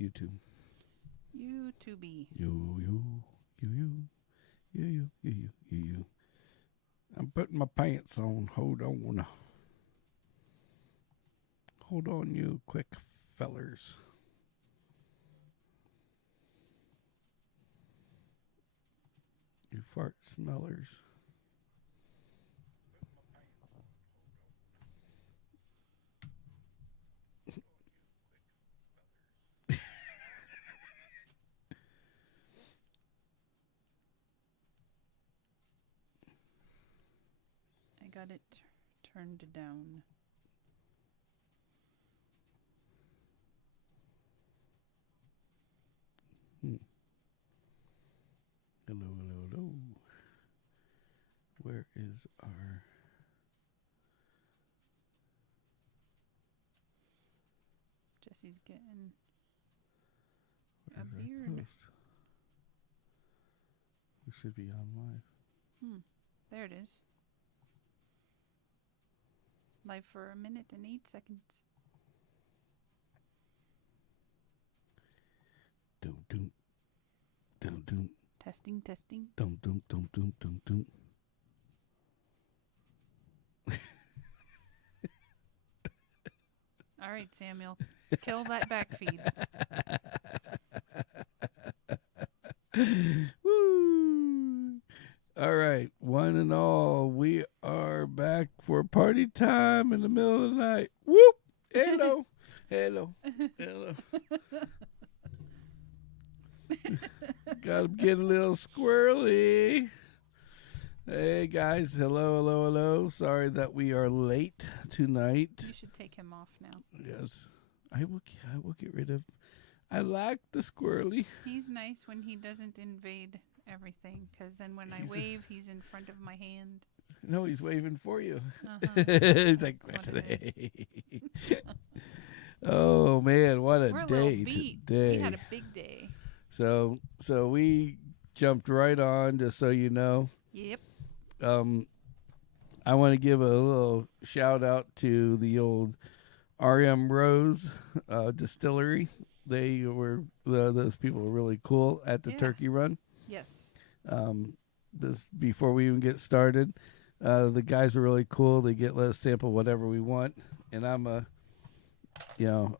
YouTube. YouTubey. You. I'm putting my pants on. Hold on. Hold on, you quick fellers. You fart smellers. I got it turned down. Hello. Where is our... Jesse's getting Where's a our beard. post? We should be on live. There it is. Live for 1 minute and 8 seconds. Dum. Testing. Dum. All right, Samuel. Kill that back feed. Woo! All right, one and all, we are back for party time in the middle of the night. Whoop! Hello. Gotta get a little squirrely. Hey guys, hello. Sorry that we are late tonight. You should take him off now. Yes, I will get rid of. I like the squirrely. He's nice when he doesn't invade everything, because then when I wave, he's in front of my hand. No, he's waving for you. Uh-huh. He's like, That's what it oh man, what a We're a day little beat. today! We had a big day. So we jumped right on. Just so you know, Yep. I want to give a little shout out to the old RM Rose distillery. They were those people were really cool at the turkey run. Yes. This before we even get started, the guys were really cool. They let us sample whatever we want, and I'm you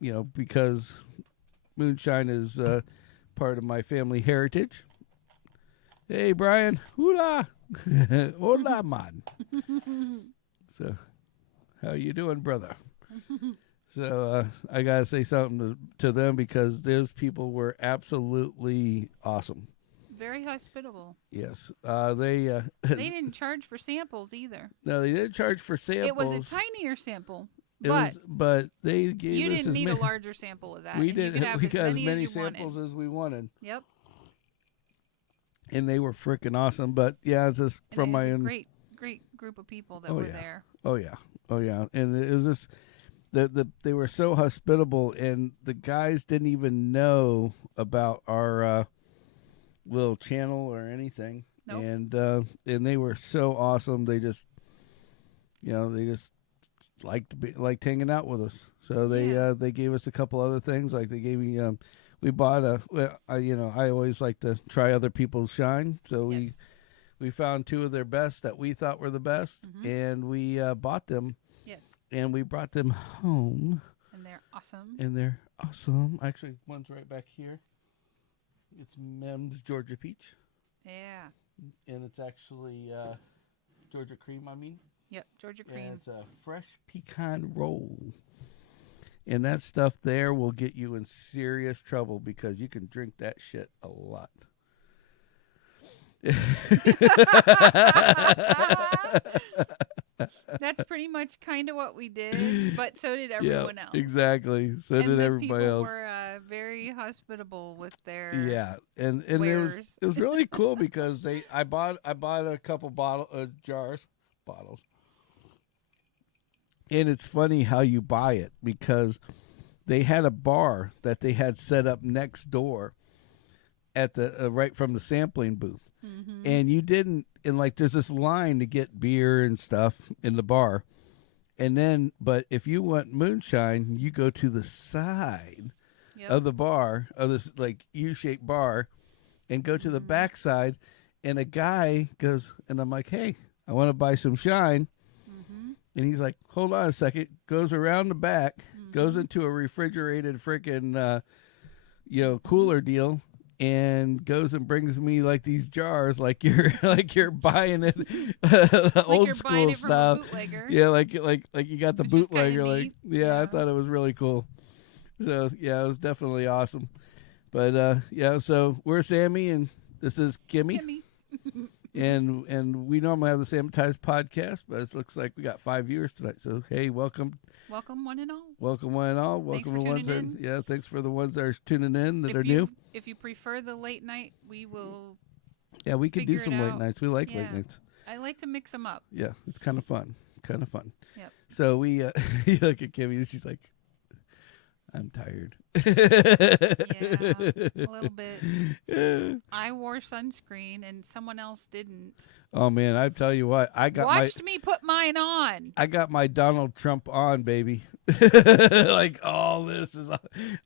know, because moonshine is part of my family heritage. Hey, Brian, hola, hola, man. So, how you doing, brother? So I gotta say something to them because those people were absolutely awesome. Very hospitable. Yes, they They didn't charge for samples either. no, they didn't charge for samples. It was a tinier sample, but they gave you us didn't need a larger sample of that. We and did. You could have We got as many as you samples wanted. as we wanted. Yep. And they were freaking awesome. But yeah, it's just And from it my was a own. great group of people that were there. Oh yeah, and it was just they were so hospitable, and the guys didn't even know about our little channel or anything. Nope. And they were so awesome. They just liked hanging out with us. So they gave us a couple other things. Like they gave me we bought I always like to try other people's shine. So we found two of their best that we thought were the best, and we bought them. Yes. And we brought them home. And they're awesome. Actually, one's right back here. It's Mem's Georgia Peach. Yeah. And it's actually Georgia Cream, I mean. Yep, Georgia Cream. And it's a fresh pecan roll. And that stuff there will get you in serious trouble because you can drink that shit a lot. That's pretty much kind of what we did, but so did everyone else. Exactly. So and did the everybody people else. Were very hospitable with their and wares. it was really cool because I bought a couple bottles, and it's funny how you buy it because they had a bar that they had set up next door at the right from the sampling booth. Mm-hmm. And you didn't, and like there's this line to get beer and stuff in the bar. And then, but if you want moonshine, you go to the side of the bar, of this like U-shaped bar, and go to the backside, and a guy goes, and I'm like, hey, I want to buy some shine. And he's like, hold on a second, goes around the back, goes into a refrigerated freaking, cooler deal, and goes and brings me like these jars, like you're buying it, old you're school buying it from a style. bootlegger. Yeah, like you got the Which is kinda bootlegger. Like, neat. yeah, I Yeah. thought it was really cool. So yeah, it was definitely awesome. But yeah, so we're Sammy, and this is Kimmy. And we normally have the Sammitized podcast, but it looks like we got 5 viewers tonight. So hey, welcome. Welcome one and all. Welcome one and all. Thanks Welcome for the ones tuning that yeah, thanks for the ones that are tuning in that are new. If you prefer the late night, we will. Yeah, we could do figure it some late out. nights. We like Yeah. late nights. I like to mix them up. Yeah, it's kind of fun. Kind of fun. Yep. So we you look at Kimmy, she's like, I'm tired. Yeah, a little bit. I wore sunscreen and someone else didn't. Oh man, I tell you what, Watched me put mine on. I got my Donald Trump on, baby. Like all this is,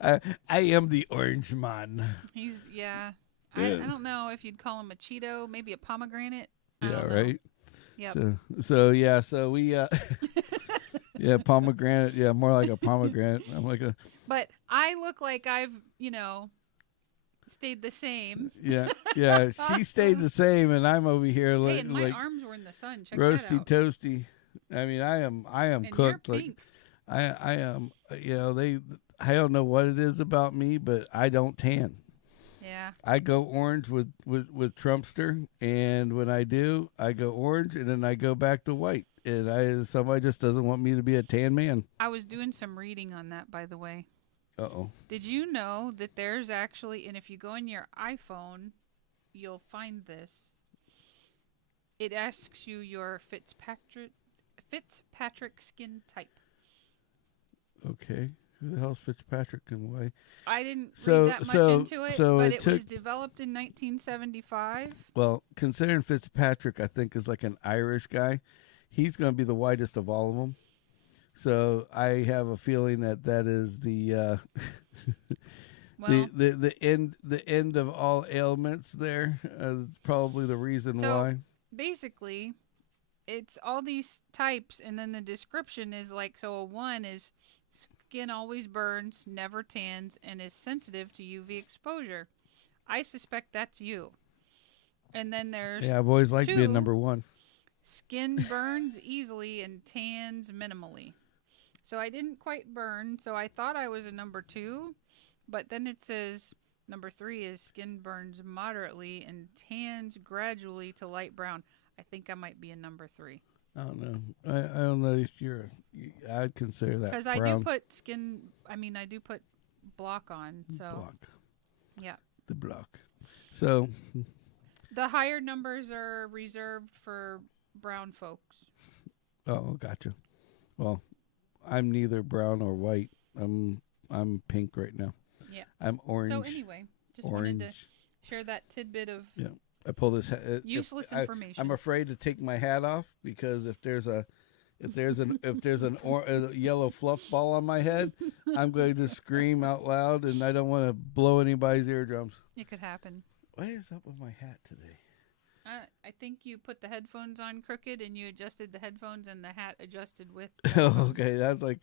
I am the orange man. He's Yeah. I don't know if you'd call him a Cheeto, maybe a pomegranate. I Yeah, don't know. right. Yep. So we yeah, pomegranate. Yeah, more like a pomegranate. I'm like a But I look like I've stayed the same. yeah. She stayed the same, and I'm over here Hey, like and my like arms were in the sun. Check roasty that out. toasty. I mean, I am And cooked. you're Like pink. I am. I don't know what it is about me, but I don't tan. Yeah. I go orange with Trumpster, and when I do, I go orange, and then I go back to white. And somebody just doesn't want me to be a tan man. I was doing some reading on that, by the way. Uh-oh. Did you know that there's actually, and if you go in your iPhone, you'll find this. It asks you your Fitzpatrick skin type. Okay. Who the hell's Fitzpatrick and why? I didn't So- read that much so- into it, so but it it was took- developed in 1975. Well, considering Fitzpatrick, I think, is like an Irish guy, he's going to be the whitest of all of them. So I have a feeling that is the Well, the end of all ailments. There, probably the reason So- why. basically, it's all these types, and then the description is like, so a 1 is skin always burns, never tans, and is sensitive to UV exposure. I suspect that's you. And then there's Yeah, I've always liked 2, being number 1. skin burns easily and tans minimally. So I didn't quite burn, so I thought I was a number 2, but then it says number 3 is skin burns moderately and tans gradually to light brown. I think I might be a number 3. I don't know. I don't know if I'd consider that Because I brown. do put I do put block on, so block. yeah. The block. So The higher numbers are reserved for brown folks. oh, gotcha. Well, I'm neither brown or white. I'm pink right now. Yeah. I'm orange. So anyway, just orange. wanted to share that tidbit of I pull this. useless information. I'm afraid to take my hat off because if there's a yellow fluff ball on my head, I'm going to scream out loud, and I don't want to blow anybody's eardrums. It could happen. What is up with my hat today? I think you put the headphones on crooked and you adjusted the headphones and the hat adjusted with. Oh, okay, I'm like,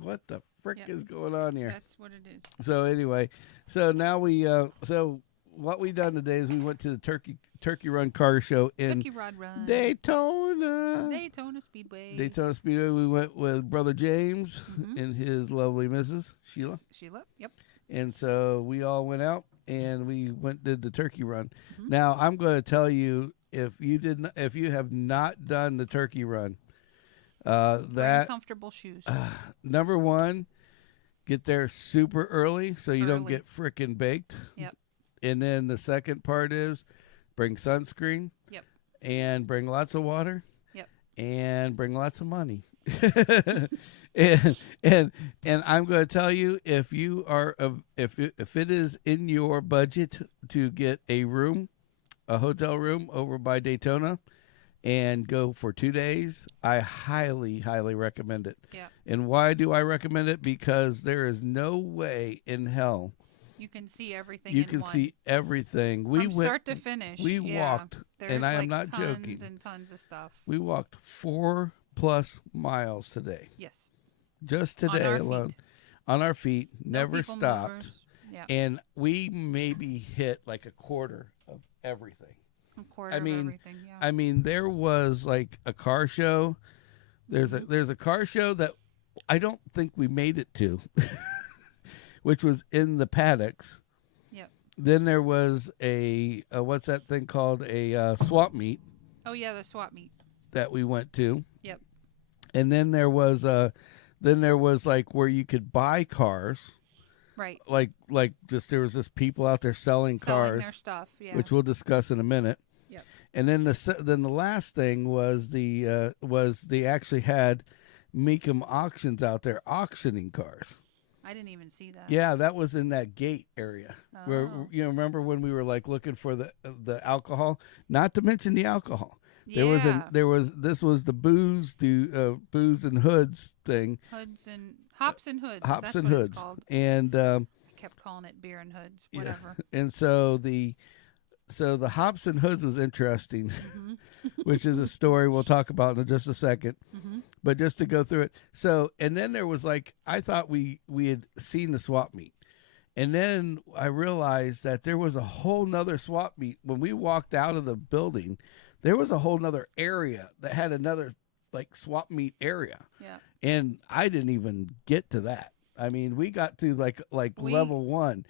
what the frick Yep. is going on here? That's what it is. So anyway, so now so what we done today is we went to the Turkey Run car show in Turkey Rod Run. Daytona. Daytona Speedway. Daytona Speedway. We went with Brother James Mhm. and his lovely Mrs. Sheila. Sheila. Yep. And so we all went out and we did the turkey run. Mhm. Now I'm going to tell you if you have not done the turkey run, Wearing that comfortable shoes. number 1, get there super early so you don't Early. get frickin' baked. Yep. And then the second part is bring sunscreen. Yep. And bring lots of water. Yep. And bring lots of money. and I'm going to tell you if you are if it is in your budget to get a hotel room over by Daytona, and go for 2 days, I highly, highly recommend it. Yeah. And why do I recommend it? Because there is no way in hell You can see everything. you in can one. see everything. From start to finish. We walked, There's and I am like not tons joking. and tons of stuff. We walked 4+ miles today. Yes. Just today on our alone. Feet. On our feet, No never people stopped. movers. Yeah. And we maybe hit like a quarter of everything. A quarter of everything, yeah. I mean, there was like a car show. There's a car show that I don't think we made it to, which was in the paddocks. Yep. Then there was a what's that thing called? A swap meet. Oh yeah, the swap meet that we went to. Yep. And then there was like where you could buy cars. Right. Like just there was just people out there selling cars, their stuff, yeah. which we'll discuss in a minute. Yep. And then the last thing was they actually had Meekum auctions out there auctioning cars. I didn't even see that. Yeah, that was in that gate area where Oh. remember when we were like looking for the alcohol, not to mention the alcohol. This was the booze and hoods thing. Hops and hoods. Hops That's and what hoods. It's called. And I kept calling it beer and hoods, whatever. Yeah. And so the hops and hoods was interesting, which is a story we'll talk about in just a second. Mm-hmm. But just to go through it. So, and then there was like, I thought we had seen the swap meet. And then I realized that there was a whole nother swap meet. When we walked out of the building, there was a whole nother area that had another like swap meet area. Yeah. And I didn't even get to that. I mean, we got to like level 1.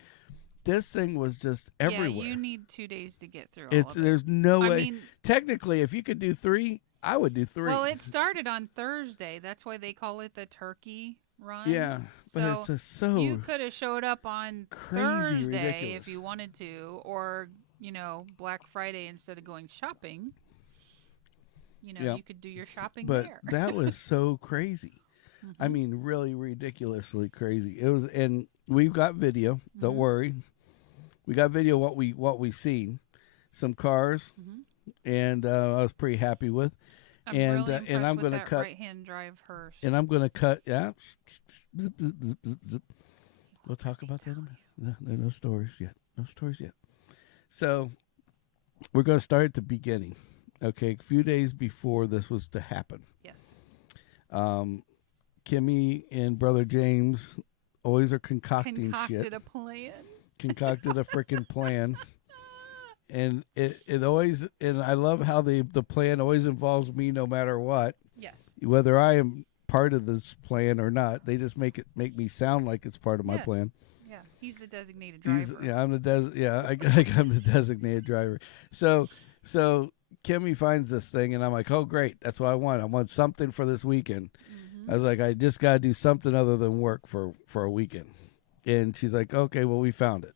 This thing was just everywhere. Yeah, you need 2 days to get through all of it. There's no way. I mean, technically, if you could do 3, I would do 3. Well, it started on Thursday. That's why they call it the turkey run. Yeah, but so it's just so you could have showed up on crazy Thursday ridiculous. if you wanted to, or Black Friday instead of going shopping. You could do your shopping but there. that was so crazy. I mean, really ridiculously crazy. It was, and we've got video. Don't worry, we got video what we seen, some cars, and I was pretty happy with. I'm and really impressed and I'm with gonna that cut right-hand drive hearse. And I'm gonna cut. Yeah, zip, zip, zip, zip, zip. We'll talk about that in a minute. No stories yet. No stories yet. So we're gonna start at the beginning. Okay, a few days before this was to happen. Yes. Kimmy and brother James always are concocted a plan. Concocted a freaking plan. And it always, and I love how the plan always involves me no matter what. Yes. Whether I am part of this plan or not, they just make me sound like it's part of my plan. Yeah, he's the designated driver. I'm the designated driver. So Kimmy finds this thing, and I'm like, oh great, that's what I want. I want something for this weekend. I was like, I just got to do something other than work for a weekend. And she's like, okay, well, we found it.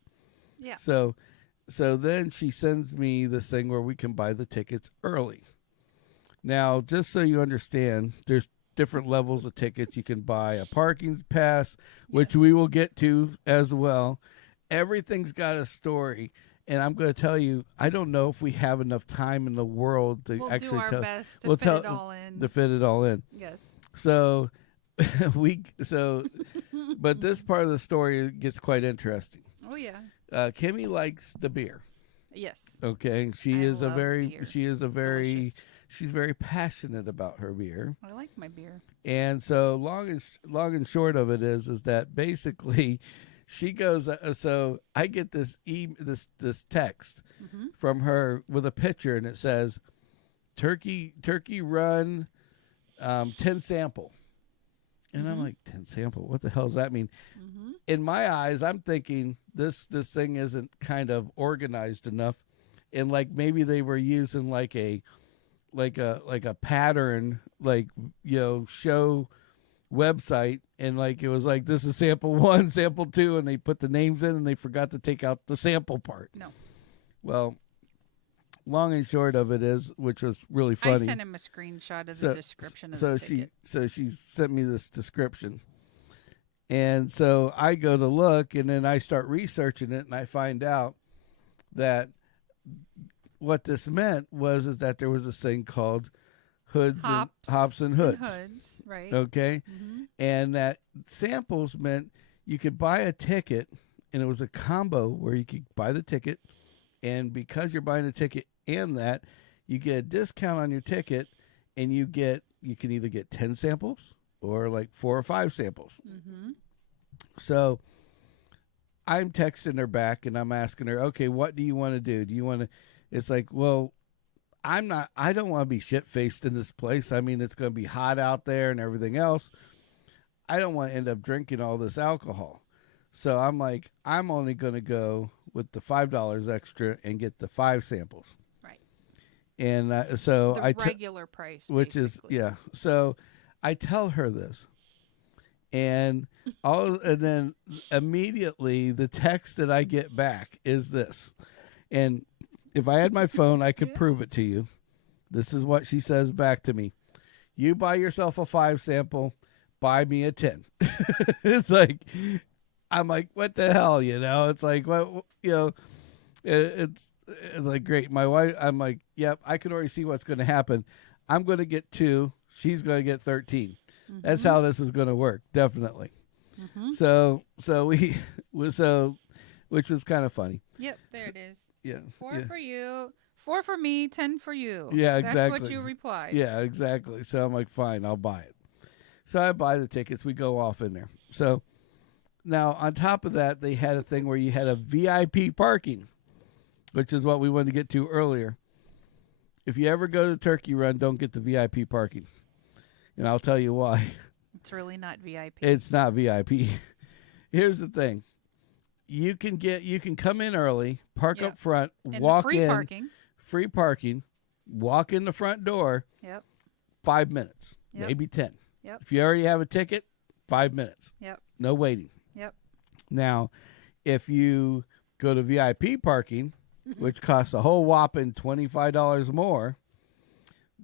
Yeah. So then she sends me this thing where we can buy the tickets early. Now, just so you understand, there's different levels of tickets. You can buy a parking pass, which we will get to as well. Everything's got a story. And I'm going to tell you, I don't know if we have enough time in the world to we'll actually do our best to fit it all in. To fit it all in. Yes. So but this part of the story gets quite interesting. Oh yeah. Kimmy likes the beer. Yes. Okay, She's very passionate about her beer. I like my beer. And so long and short of it is that basically she goes. So I get this text from her with a picture, and it says, "Turkey run, 10 sample." And I'm like, 10 sample? What the hell does that mean? In my eyes, I'm thinking this thing isn't kind of organized enough, and like maybe they were using like a pattern, show website, and like it was like, this is sample 1, sample 2, and they put the names in, and they forgot to take out the sample part. No. Well, long and short of it is, which was really funny. I sent him a screenshot of the description of the ticket. So she sent me this description. And so I go to look, and then I start researching it, and I find out that what this meant is that there was this thing called hops and hoods. Right. Okay, and that samples meant you could buy a ticket, and it was a combo where you could buy the ticket, and because you're buying a ticket and that, you get a discount on your ticket, and you can either get 10 samples or like 4 or 5 samples. So I'm texting her back, and I'm asking her, okay, what do you want to do? Do you want to? It's like, well, I don't want to be shit-faced in this place. I mean, it's going to be hot out there and everything else. I don't want to end up drinking all this alcohol. So I'm like, I'm only going to go with the $5 extra and get the 5 samples. Right. And so the regular price, which basically. is, yeah. So I tell her this. And then immediately the text that I get back is this. And if I had my phone, I could prove it to you. This is what she says back to me. You buy yourself a 5 sample, buy me a 10. It's like, I'm like, what the hell, you know? It's like, what, you know, it's like, great. My wife, I'm like, yep, I can already see what's going to happen. I'm going to get 2. She's going to get 13. That's how this is going to work, definitely. So which was kind of funny. Yep, there it is. Yeah. 4 for you, 4 for me, 10 for you. Yeah, exactly. That's what you replied. Yeah, exactly. So I'm like, fine, I'll buy it. So I buy the tickets. We go off in there. So now on top of that, they had a thing where you had a VIP parking, which is what we wanted to get to earlier. If you ever go to Turkey Run, don't get the VIP parking. And I'll tell you why. It's really not VIP. It's not VIP. Here's the thing. You can come in early, park up front, and walk free in. Free parking. Walk in the front door. 5 minutes, maybe 10. If you already have a ticket, 5 minutes. No waiting. Now, if you go to VIP parking, which costs a whole whopping $25 more,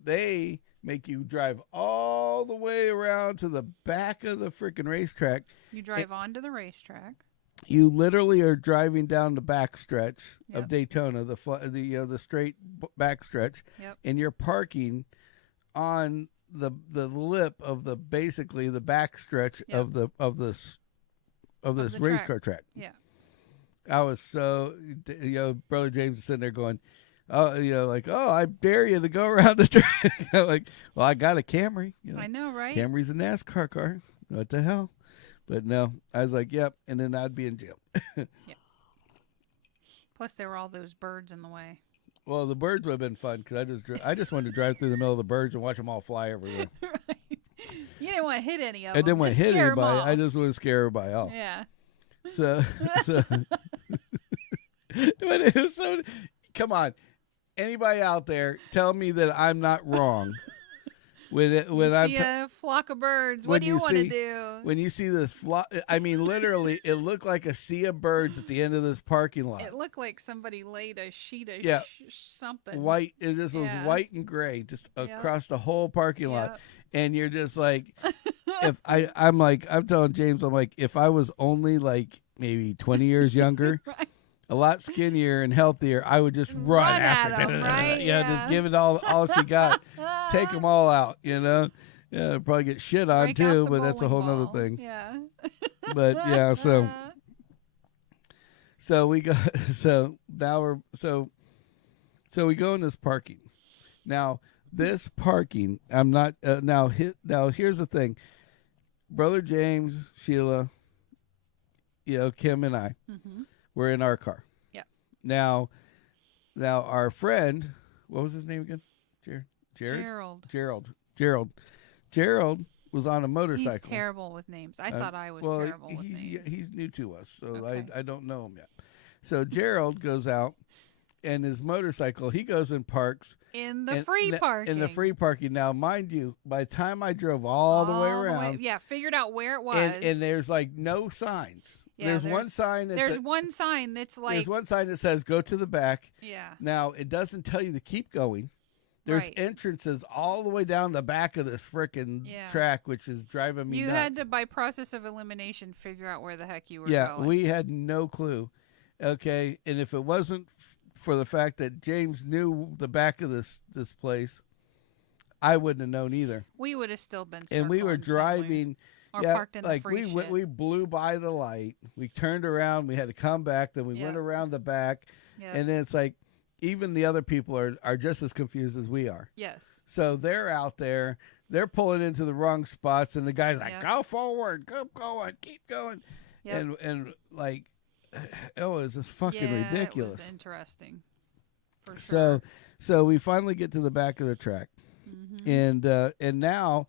they make you drive all the way around to the back of the freaking racetrack. You drive onto the racetrack. You literally are driving down the backstretch of Daytona, the straight backstretch, and you're parking on the lip of basically the backstretch of this race car track. Yeah, I was so Brother James is sitting there going, oh, like, oh, I dare you to go around the track. I'm like, well, I got a Camry. I know, right? Camry's a NASCAR car. What the hell? But no, I was like, yep, and then I'd be in jail. Plus, there were all those birds in the way. Well, the birds would have been fun because I just wanted to drive through the middle of the birds and watch them all fly everywhere. Right. You didn't want to hit any of them. I didn't want to hit anybody. I just wanted to scare everybody off. Yeah. So but it was so. Come on, anybody out there, tell me that I'm not wrong. When I see a flock of birds, what do you want to do? When you see this flock, I mean, literally, it looked like a sea of birds at the end of this parking lot. It looked like somebody laid a sheet of something. White. It just was white and gray, just across the whole parking lot. And you're just like, I'm telling James, I'm like, if I was only like maybe 20 years younger. Right. A lot skinnier and healthier, I would just run after them, right? Just give it all she got. Take them all out, Yeah, probably get shit on too, but that's a whole nother thing. Yeah. But yeah, so we go. So now we go in this parking. Now this parking, I'm not now. Here's the thing, Brother James, Sheila, Kim and I. We're in our car. Yeah. Now our friend, what was his name again? Gerald was on a motorcycle. He's terrible with names. I thought I was terrible with names. He's new to us, so I don't know him yet. So Gerald goes out, and his motorcycle, he goes and parks. In the free parking. In the free parking. Now, mind you, by the time I drove all the way around. Figured out where it was. And there's like no signs. Yeah, there's one sign. There's one sign that's like. There's one sign that says go to the back. Yeah. Now, it doesn't tell you to keep going. There's entrances all the way down the back of this frickin' track, which is driving me nuts. You had to, by process of elimination, figure out where the heck you were going. Yeah, we had no clue. Okay, and if it wasn't for the fact that James knew the back of this place, I wouldn't have known either. We would have still been And we were circling somewhere. driving. Or Yeah, parked in the like free shit. we blew by the light. We turned around. We had to come back. Then we Yep. went around the back. Yep. And then it's like even the other people are just as confused as we are. Yes. So they're out there. They're pulling into the wrong spots. And the guy's like, Yep. go forward. Keep going. Keep going. Yep. And like, it was just fucking ridiculous. It was interesting. For sure. So we finally get to the back of the track. Mm-hmm. And now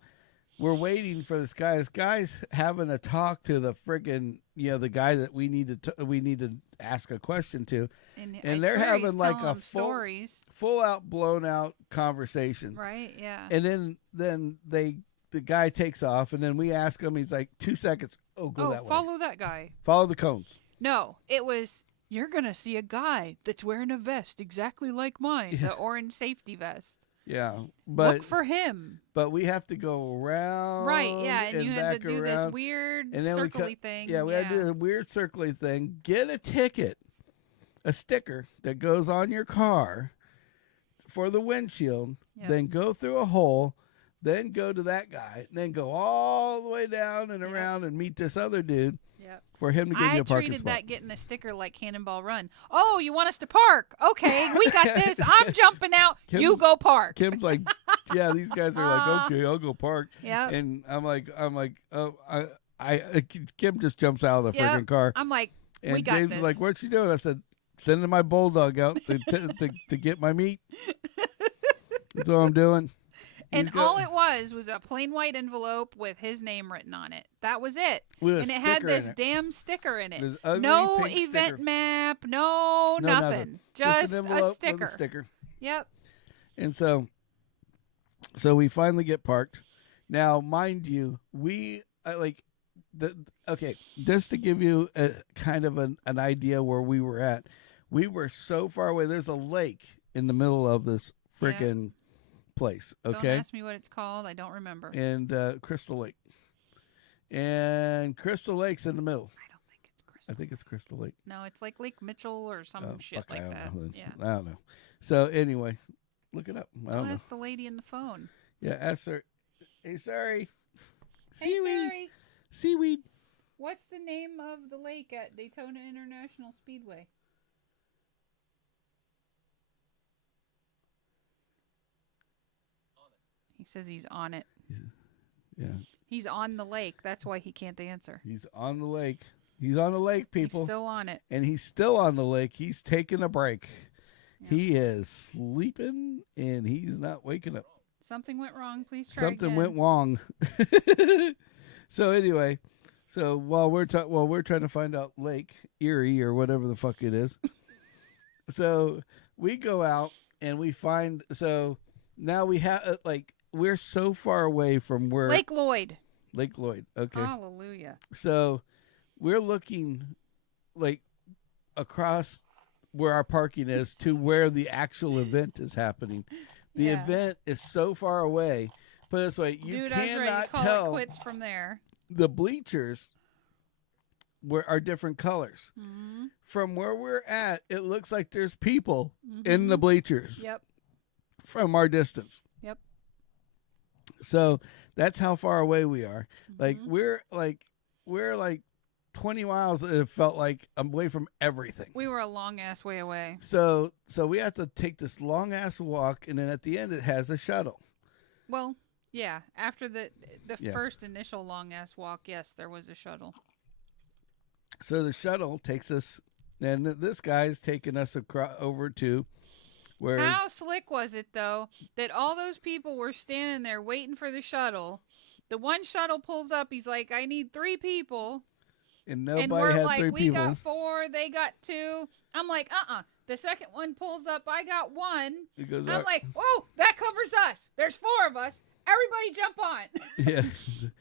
we're waiting for this guy. This guy's having a talk to the friggin', the guy that we need to ask a question to, and they're having like a full out blown out conversation, right? Yeah. And then the guy takes off, and then we ask him. He's like, 2 seconds. Oh, go that way. Follow that guy. Follow the cones. No, it was. You're gonna see a guy that's wearing a vest exactly like mine, the orange safety vest. Yeah, but look for him. But we have to go around, right? Yeah, and you had to do around, this weird and then circly thing. Yeah, we had to do a weird circly thing. Get a ticket, a sticker that goes on your car for the windshield. Yep. Then go through a hole. Then go to that guy. And then go all the way down and around and meet this other dude. Yep. For him to give you a parking spot. I treated that getting a sticker like Cannonball Run. Oh, you want us to park? Okay, we got this. I'm jumping out. You go park. Kim's like, yeah, these guys are like, okay, I'll go park. Yeah. And I'm like, oh, Kim just jumps out of the freaking car. I'm like, and we got James this. is like, what's she doing? I said, sending my bulldog out to get my meat. That's what I'm doing. And all it was a plain white envelope with his name written on it. That was it. And it had this damn sticker in it. No event sticker. Map, no nothing. Just an a sticker. With a sticker. Yep. And so we finally get parked. Now, mind you, we just to give you a kind of an idea where we were at. We were so far away. There's a lake in the middle of this freaking place. Okay. Don't ask me what it's called. I don't remember. And Crystal Lake. And Crystal Lake's in the middle. I don't think it's Crystal. I think it's Crystal Lake. No, it's like Lake Mitchell or some shit like that. Yeah. I don't know. So anyway, look it up. I don't know. Ask the lady in the phone. Yeah, ask her. Hey, sorry. Hey, sorry. Seaweed. What's the name of the lake at Daytona International Speedway? He says he's on it. Yeah. He's on the lake. That's why he can't answer. He's on the lake. He's on the lake, people. He's still on it. And he's still on the lake. He's taking a break. Yeah. He is sleeping, and he's not waking up. Something went wrong. Please try Something again. went wrong. So anyway, while we're trying to find out Lake Erie or whatever the fuck it is, so we go out and we find. So now we have we're so far away from where Lake Lloyd. Lake Lloyd. Okay. Hallelujah. So we're looking across where our parking is to where the actual event is happening. The event is so far away. Put it this way, you cannot tell. It quits from there. The bleachers are different colors. Mm-hmm. From where we're at, it looks like there's people in the bleachers. Yep. From our distance. Yep. So that's how far away we are. Mm-hmm. We're 20 miles. It felt like I'm away from everything. We were a long ass way away. So we have to take this long ass walk, and then at the end it has a shuttle. Well, yeah. After the first initial long ass walk, yes, there was a shuttle. So the shuttle takes us, and this guy's taking us over to where. How slick was it though that all those people were standing there waiting for the shuttle? The one shuttle pulls up. He's like, "I need 3 people." And nobody and we're had like, 3 we people. got 4, they got 2. I'm like, The second one pulls up, I got 1. I'm like, oh, that covers us. There's 4 of us. Everybody jump on. Yeah.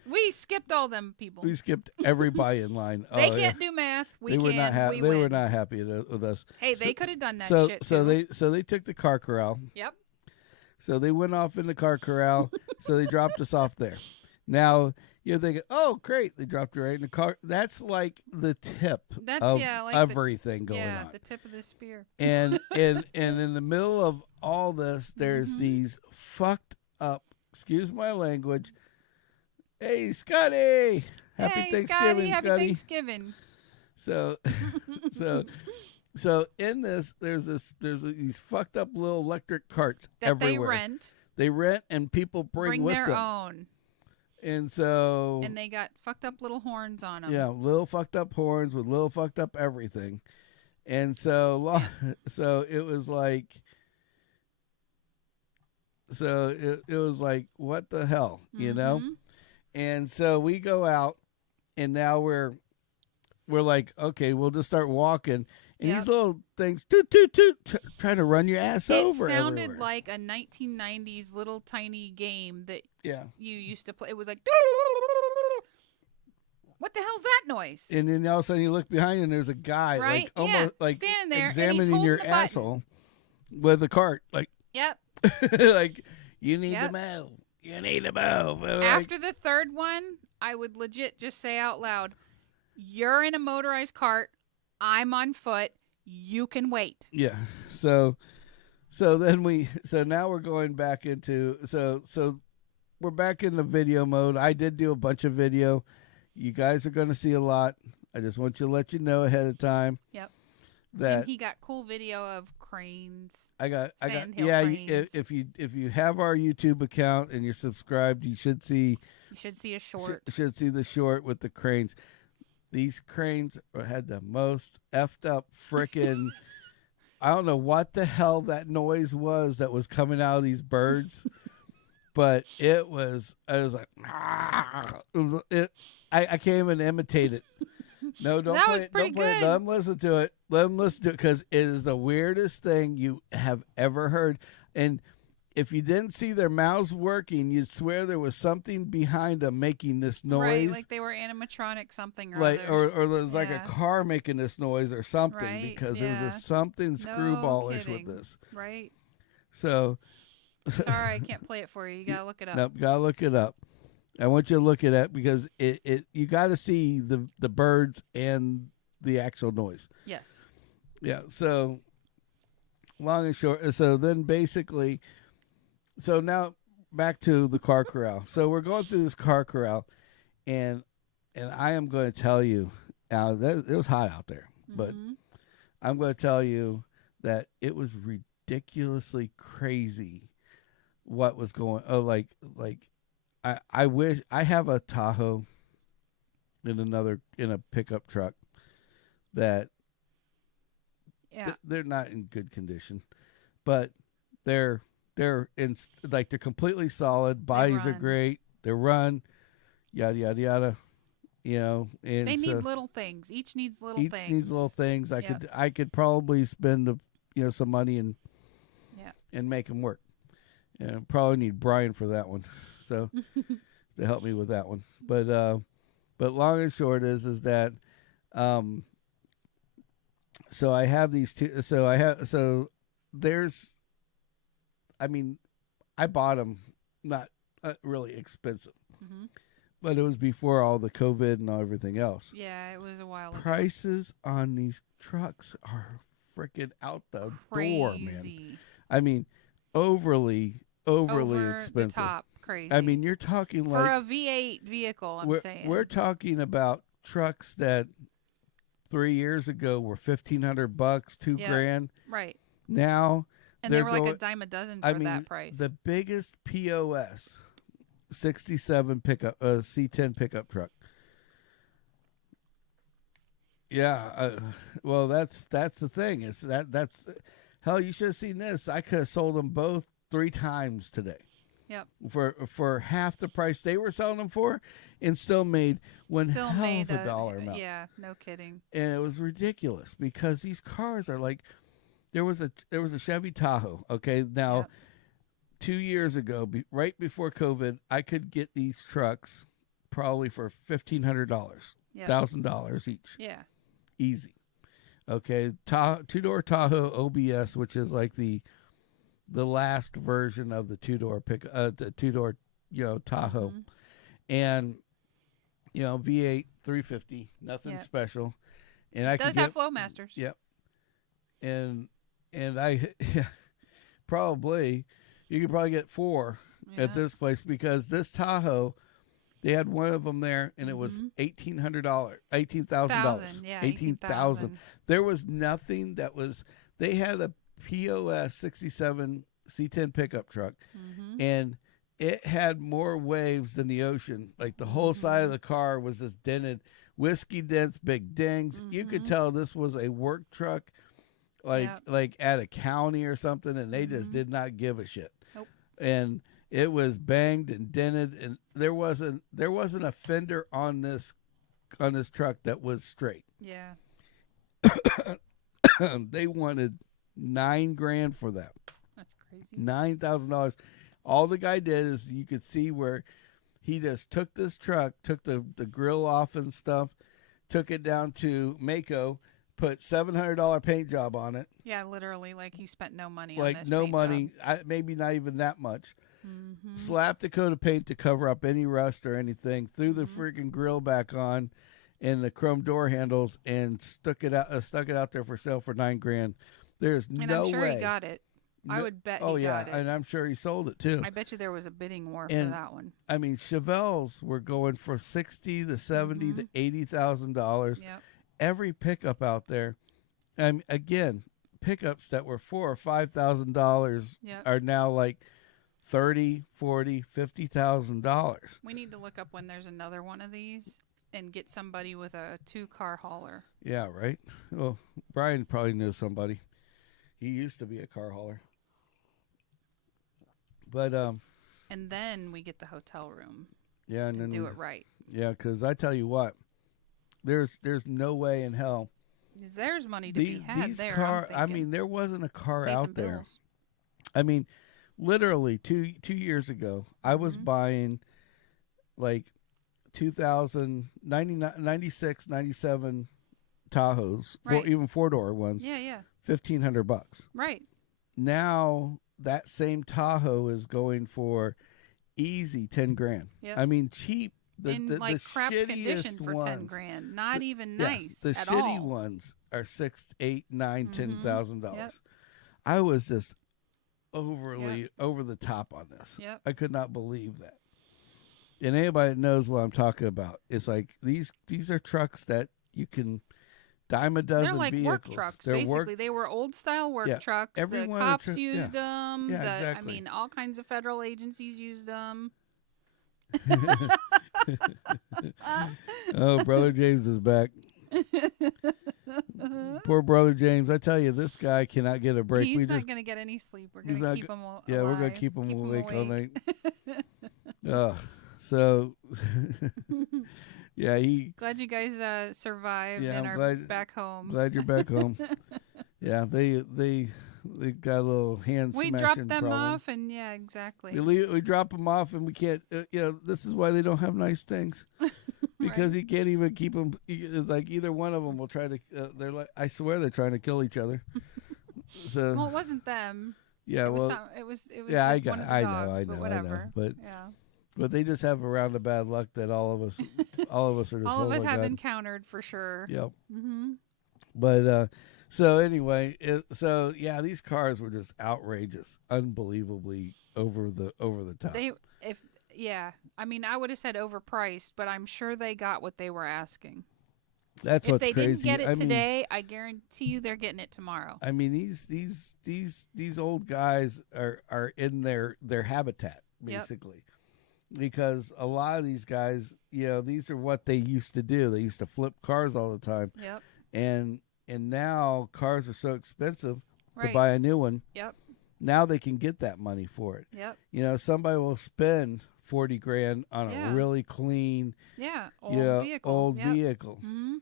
We skipped all them people. We skipped everybody in line. They can't do math. We can. Were not we they win. were not happy with us. Hey, they could have done that shit So too. they took the car corral. Yep. So they went off in the car corral. So they dropped us off there. Now, you're thinking, oh, great, they dropped it right in the car. That's like the tip That's of like everything going yeah, on. the tip of the spear. And in the middle of all this, there's these fucked up, excuse my language. Hey, Scotty, happy Hey, Thanksgiving, Happy Scotty. Thanksgiving. So, so in this, there's these fucked up little electric carts that everywhere. They rent, and people bring with their them. own. And so, and they got fucked up little horns on them. Yeah, little fucked up horns with little fucked up everything. And so, so it was like, it was like, what the hell, you know? And so we go out, and now we're like, okay, we'll just start walking. And these little things, toot, toot, toot, trying to run your ass over. It sounded everywhere. like a 1990s little tiny game that you used to play. It was like, what the hell's that noise? And then all of a sudden you look behind you, and there's a guy, like almost like standing there, examining your asshole with a cart, like, like, you need to move. You need to move. After the third one, I would legit just say out loud, "You're in a motorized cart. I'm on foot. You can wait." Yeah. So now we're going back into so we're back in the video mode. I did do a bunch of video. You guys are going to see a lot. I just want you to let you know ahead of time. Yep. That and he got cool video of cranes. I got cranes. if you have our YouTube account and you're subscribed, you should see a short. Should see the short with the cranes. These cranes had the most effed up frickin' I don't know what the hell that noise was that was coming out of these birds, but I was like, I can't even imitate it. No, don't play it. Don't play it. Let them listen to it. Because it is the weirdest thing you have ever heard. And if you didn't see their mouths working, you'd swear there was something behind them making this noise. Right, like they were animatronic something or like, others. or there's like a car making this noise or something, because there was just something screwballish with this. Right. So. Sorry, I can't play it for you. You gotta look it up. Nope, gotta look it up. I want you to look at it because you got to see the birds and the actual noise. Yes. Yeah. So long and short. So then basically, so now back to the car corral. So we're going through this car corral, and I am going to tell you now that it was hot out there, but I'm going to tell you that it was ridiculously crazy what was going. Oh, like. I wish I have a Tahoe in a pickup truck that they're not in good condition, but they're in like they're completely solid. Bodies are great. They run, yada yada yada. You know, and they need little things. Each needs little things. Each needs little things. I could probably spend some money and make them work. And probably need Brian for that one. So to help me with that one, but long and short is that, so I have these two. So there's, I mean, I bought them not really expensive, but it was before all the COVID and everything else. Yeah, it was a while ago. Prices on these trucks are freaking out the door, man. I mean, overly expensive. The top. Crazy. I mean, you're talking like for a V8 vehicle. We're talking about trucks that 3 years ago were $1,500, $2,000. Right now, and they were like a dime a dozen for that price. The biggest POS 67 pickup, C10 pickup truck. Yeah, well, that's the thing. It's that's hell. You should have seen this. I could have sold them both 3 times today. Yep. For half the price they were selling them for, and still made a dollar amount. Yeah, no kidding. And it was ridiculous because these cars are like, there was a Chevy Tahoe. Okay, now 2 years ago, right before COVID, I could get these trucks probably for $1,500, $1,000 each. Yeah, easy. Okay, 2-door Tahoe OBS, which is like the last version of the 2-door Tahoe, and V8 350, nothing Yep. special, and I Does could have get Flowmasters. yep, and I probably you could probably get 4 Yeah. at this place because this Tahoe. They had one of them there, and it was Mhm. $1,800, $18,000, $1,000, yeah, 18,000. There was nothing that was. They had a POS 67 C10 pickup truck, Mm-hmm. and it had more waves than the ocean. Like the whole side of the car was just dented, whiskey dents, big dings. You could tell this was a work truck, like at a county or something, and they just did not give a shit. Nope. And it was banged and dented, and there wasn't a fender on this truck that was straight. Yeah. They wanted $9,000 for that. That's crazy. $9,000. All the guy did is you could see where he just took this truck, took the grill off and stuff, took it down to Mako, put $700 paint job on it. Yeah, literally, like he spent no money on Like this no paint money, maybe not even that much. Mm-hmm. Slapped a coat of paint to cover up any rust or anything. Threw the freaking grill back on, and the chrome door handles, and stuck it out there for sale for $9,000. There's And no I'm sure way he got it. I would bet Oh he yeah, got it. and I'm sure he sold it too. I bet you there was a bidding war And for that one. I mean, Chevelles were going for $60,000 to $70,000 to $80,000. Yep. Every pickup out there, again, pickups that were $4,000 or $5,000 Yep. are now like $30,000, $40,000, $50,000. We need to look up when there's another one of these and get somebody with a 2-car hauler. Yeah, right. Well, Brian probably knew somebody. He used to be a car hauler. But And then we get the hotel room yeah, and then do it right. Yeah, because I tell you what, there's no way in hell. There's money to be had these there. car. I'm I mean, there wasn't a car Pay some out there. bills. I mean, literally two years ago, I was buying like 96, 97 Tahoes, Right. even 4-door ones, Yeah. $1,500. Right. Now that same Tahoe is going for easy $10,000. Yep. I mean, cheap. In like the crap shittiest condition for ones, $10,000. Not even yeah, nice the at shitty all. ones are $6,000, $8,000, $9,000, $10,000. Yep. I was just overly over the top on this. Yep. I could not believe that. And anybody that knows what I'm talking about, it's like these are trucks that you can dime a dozen They're like vehicles. work trucks, They're basically. They were old style work trucks. Every The one of the cops used them. Yeah, exactly. I mean, all kinds of federal agencies used them. Oh, Brother James is back. Poor Brother James. I tell you, this guy cannot get a break. He's not going to get any sleep. We're going to keep him alive. Yeah, we're going to keep him awake all night. So, yeah, Glad you guys survived Yeah, and I'm are glad- back home. glad you're back home. Yeah, they got a little hand We smashing dropped them problem. off, and yeah, exactly. We drop them off, and we can't. This is why they don't have nice things, because he can't even keep them. Like either one of them will try to. They're like, I swear, they're trying to kill each other. So Well, it wasn't them. yeah, It was well, some, it was yeah, like I one of the know, dogs, but whatever. but Yeah. but they just have a round of bad luck that all of us are just. All of oh us my have God. encountered for sure. Yep. Mm-hmm. But so anyway, so yeah, these cars were just outrageous, unbelievably over the top. I mean, I would have said overpriced, but I'm sure they got what they were asking. That's If what's they crazy. didn't get it I mean, today, I guarantee you they're getting it tomorrow. I mean, these old guys are in their habitat basically, because a lot of these guys, these are what they used to do. They used to flip cars all the time, Yep. and now cars are so expensive to Right. buy a new one. Yep. Now they can get that money for it. Yep. Somebody will spend $40,000 on Yeah. a really clean, Yeah. Old vehicle. old Yep. vehicle. Mm-hmm.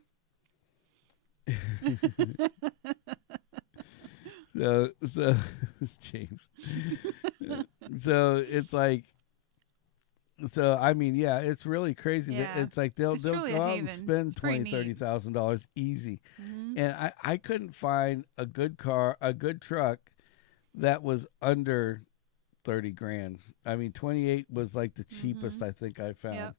So James. So it's like, I mean, yeah, it's really crazy. Yeah. It's like they'll It's go truly out a and haven. spend It's pretty $20,000, $30,000 easy. Mm-hmm. And I couldn't find a good truck that was under $30,000. I mean, 28 was like the cheapest I think I found. Yep.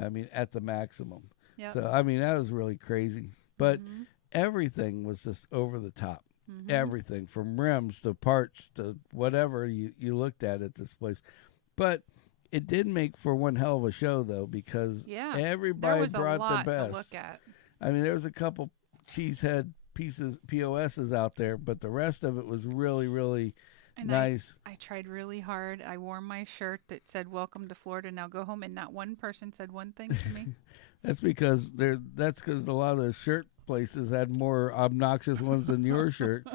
I mean, at the maximum. Yep. So I mean, that was really crazy. But Mhm. everything was just over the top. Mhm. Everything from rims to parts to whatever you looked at this place. But it did make for one hell of a show, though, because Yeah. There everybody was a brought lot their best. to look at. I mean, there was a couple cheesehead pieces, POSs out there, but the rest of it was really, really And nice. I tried really hard. I wore my shirt that said "Welcome to Florida." Now go home, and not one person said one thing to me. That's because a lot of the shirt places had more obnoxious ones than your shirt.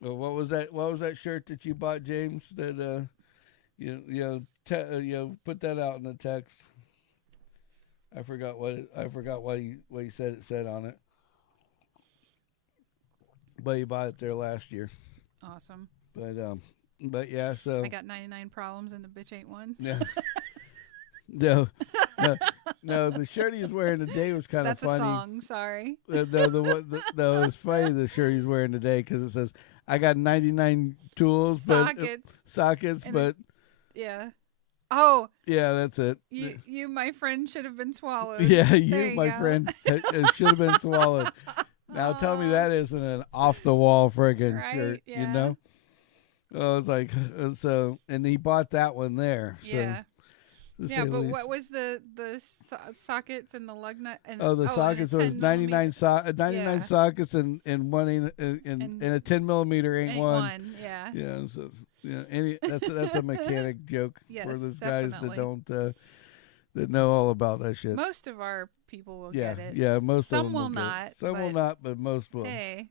Well, what was that? What was that shirt that you bought, James? That put that out in the text. I forgot what he said it said on it. But you bought it there last year. Awesome. But yeah, so I got 99 problems and the bitch ain't one. yeah. No, the shirt he was wearing today was kind of funny. That's a song. Sorry. No, it was funny. The shirt he's wearing today because it says, "I got 99 tools, sockets, but yeah." Oh. Yeah, that's it. You, my friend, should have been swallowed. Yeah, my friend, it should have been swallowed. Now tell me that isn't an off the wall friggin' shirt, yeah. you know? Oh, it's like so, and he bought that one there. So, yeah. Yeah, but what was the sockets and the lug nut? And, the sockets was 99 sockets and one and a 10 millimeter ain't one. Yeah. Yeah. So that's a mechanic joke for those guys that don't that know all about that shit. Most of our people will get it. Yeah, most Some of them will not. Some will not, but most will. Hey.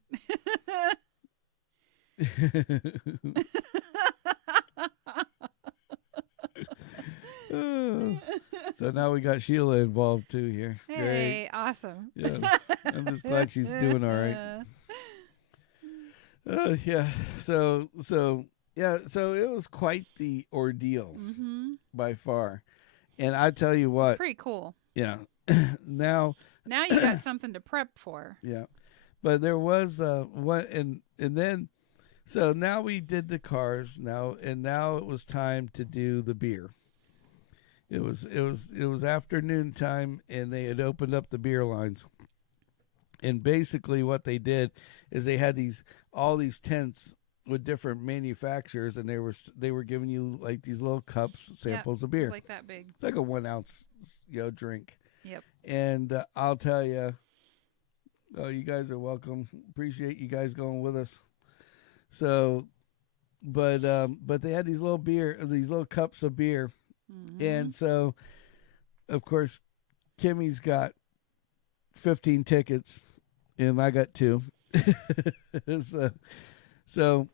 So now we got Sheila involved too here. Hey, great. Awesome. Yeah, I'm just glad she's doing all right. Yeah. So it was quite the ordeal by far, and I tell you what, it's pretty cool. Yeah. Now you got something to prep for. Yeah, but there was one, and then so now we did the cars now it was time to do the beer. It was afternoon time, and they had opened up the beer lines. And basically, what they did is they had all these tents with different manufacturers, and they were giving you like these little cups, samples of beer. It's like that big. It's like a 1 ounce, drink. Yep. And I'll tell you, you guys are welcome. Appreciate you guys going with us. So, but they had these little cups of beer. And so, of course, Kimmy's got 15 tickets, and I got 2. So,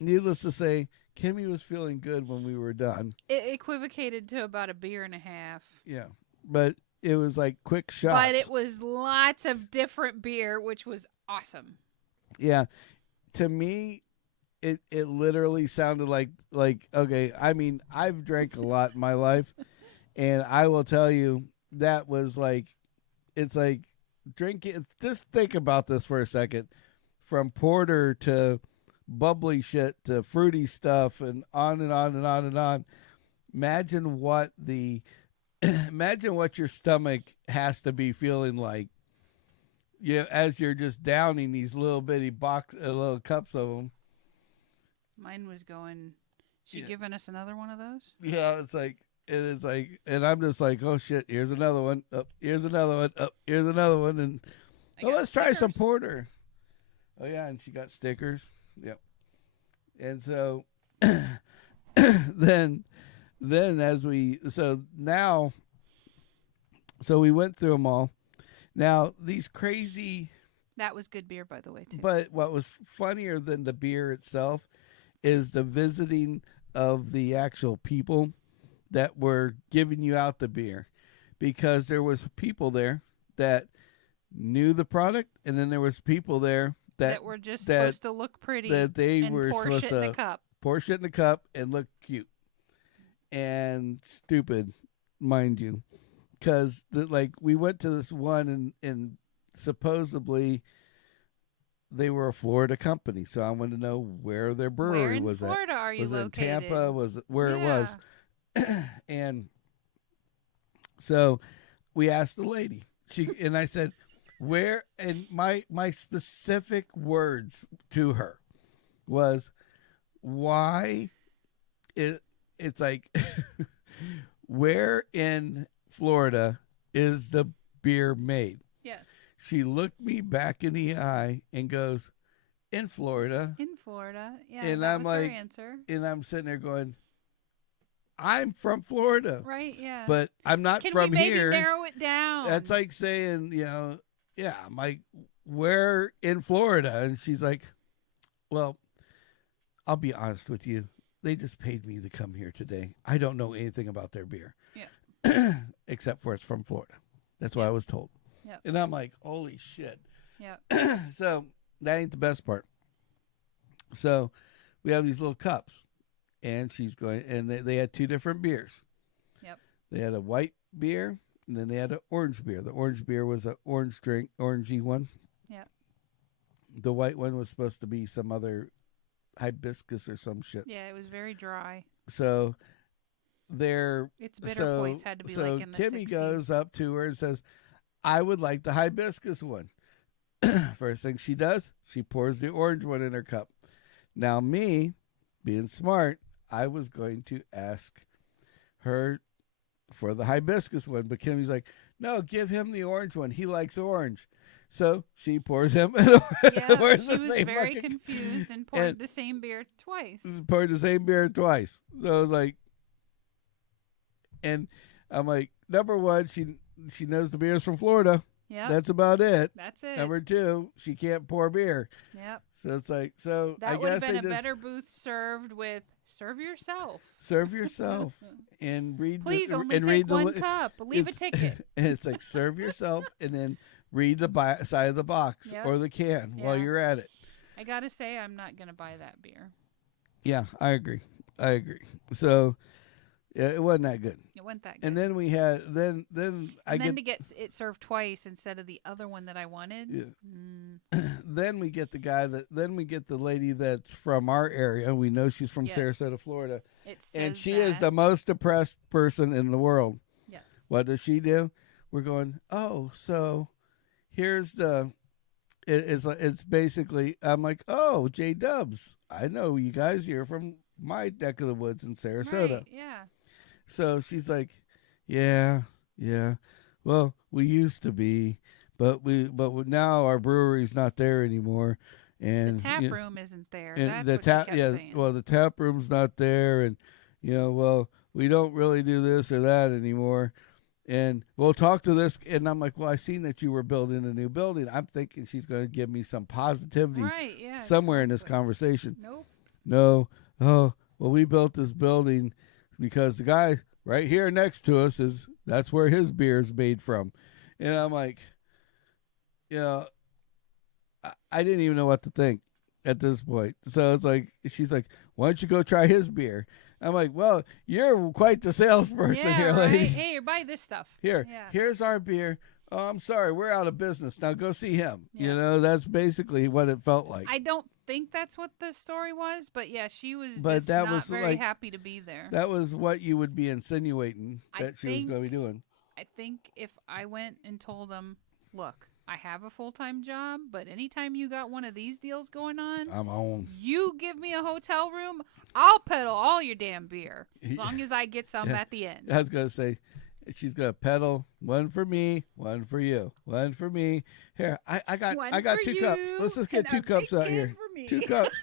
needless to say, Kimmy was feeling good when we were done. It equivocated to about a beer and a half. Yeah, but it was like quick shots. But it was lots of different beer, which was awesome. Yeah, to me, it literally sounded like okay. I mean, I've drank a lot in my life, and I will tell you that was like, it's like drinking. Just think about this for a second, from porter to bubbly shit to fruity stuff, and on and on and on and on. Imagine what your stomach has to be feeling like, as you're just downing these little bitty little cups of them. Mine was going. She giving us another one of those? Yeah, it is like, and I'm just like, oh shit, here's another one. Here's another one. Here's another one, and let's try some porter. Oh yeah, and she got stickers. Yep. And so then so we went through them all. Now these crazy. That was good beer, by the way, too. But what was funnier than the beer itself is the visiting of the actual people that were giving you out the beer, because there was people there that knew the product, and then there was people there that were just supposed to look pretty, that they and were pour supposed shit to in a cup. Pour shit in the cup and look cute and stupid, mind you, because we went to this one and supposedly they were a Florida company, so I wanted to know where their brewery was at. Where in Florida are you located? Was it in Tampa? Was it where it was? And So we asked the lady. And I said, where? And my specific words to her was, why? It's like, where in Florida is the beer made? Yes. She looked me back in the eye and goes, in Florida. In Florida. Yeah. And that I'm was her like, answer. and I'm sitting there going, I'm from Florida. Right, yeah. But I'm not Can from we maybe here. narrow it down? That's like saying, yeah, I'm like, where in Florida? And she's like, well, I'll be honest with you. They just paid me to come here today. I don't know anything about their beer. Yeah. Except for it's from Florida. That's what I was told. Yep. And I'm like, holy shit. Yeah. So that ain't the best part. So we have these little cups. And she's going, and they had two different beers. Yep. They had a white beer, and then they had an orange beer. The orange beer was an orange drink, orangey one. Yep. The white one was supposed to be some other hibiscus or some shit. Yeah, it was very dry. So its bitter points had to be like in the Kimmy 60s. goes up to her and says, I would like the hibiscus one. First thing she does, she pours the orange one in her cup. Now me, being smart, I was going to ask her for the hibiscus one, but Kimmy's like, no, give him the orange one. He likes orange. So she pours him. Yeah, she was very confused and poured the same beer twice. Poured the same beer twice. So I was like, and I'm like, number one, she knows the beer's from Florida. Yeah, that's about it. That's it. Number two, she can't pour beer. Yep. So it's like, so that I would guess have been a better booth served with serve yourself. Serve yourself and read. Please the, only and take read the, one cup. Leave a ticket. And it's like serve yourself and then read the side of the box or the can while you're at it. I gotta say, I'm not gonna buy that beer. Yeah, I agree. So yeah, it wasn't that good. It wasn't that good. And then we had then to get it served twice instead of the other one that I wanted. Yeah. Then we get the lady that's from our area. We know she's from Sarasota, Florida. And she is the most depressed person in the world. Yes. What does she do? We're going, oh, so here's it's basically, I'm like, oh, J-Dubs. I know you guys. You're from my neck of the woods in Sarasota. Right, yeah. So she's like, yeah. Well, we used to be, but now our brewery's not there anymore, and the tap room isn't there. And that's what she kept saying. Well, the tap room's not there, and well, we don't really do this or that anymore. And we'll talk to this, and I'm like, well, I seen that you were building a new building. I'm thinking she's going to give me some positivity, right? Yeah, somewhere in this conversation. Nope. No. Oh, well, we built this building because the guy right here next to us that's where his beer is made from. And I'm like, I didn't even know what to think at this point. So it's like, she's like, why don't you go try his beer? I'm like, well, you're quite the salesperson here, lady. Right. Hey, buy this stuff. Here's our beer. Oh, I'm sorry, we're out of business. Now go see him. Yeah. That's basically what it felt like. I don't think that's what the story was, but yeah, she was was very happy to be there. That was what you would be insinuating that she was going to be doing. I think if I went and told them, look, I have a full-time job, but anytime you got one of these deals going on, I'm on. You give me a hotel room, I'll peddle all your damn beer, as long as I get some at the end. I was going to say, she's going to peddle one for me, one for you, one for me. Here, I got 2 cups. Let's just get 2 cups out here. 2 cups.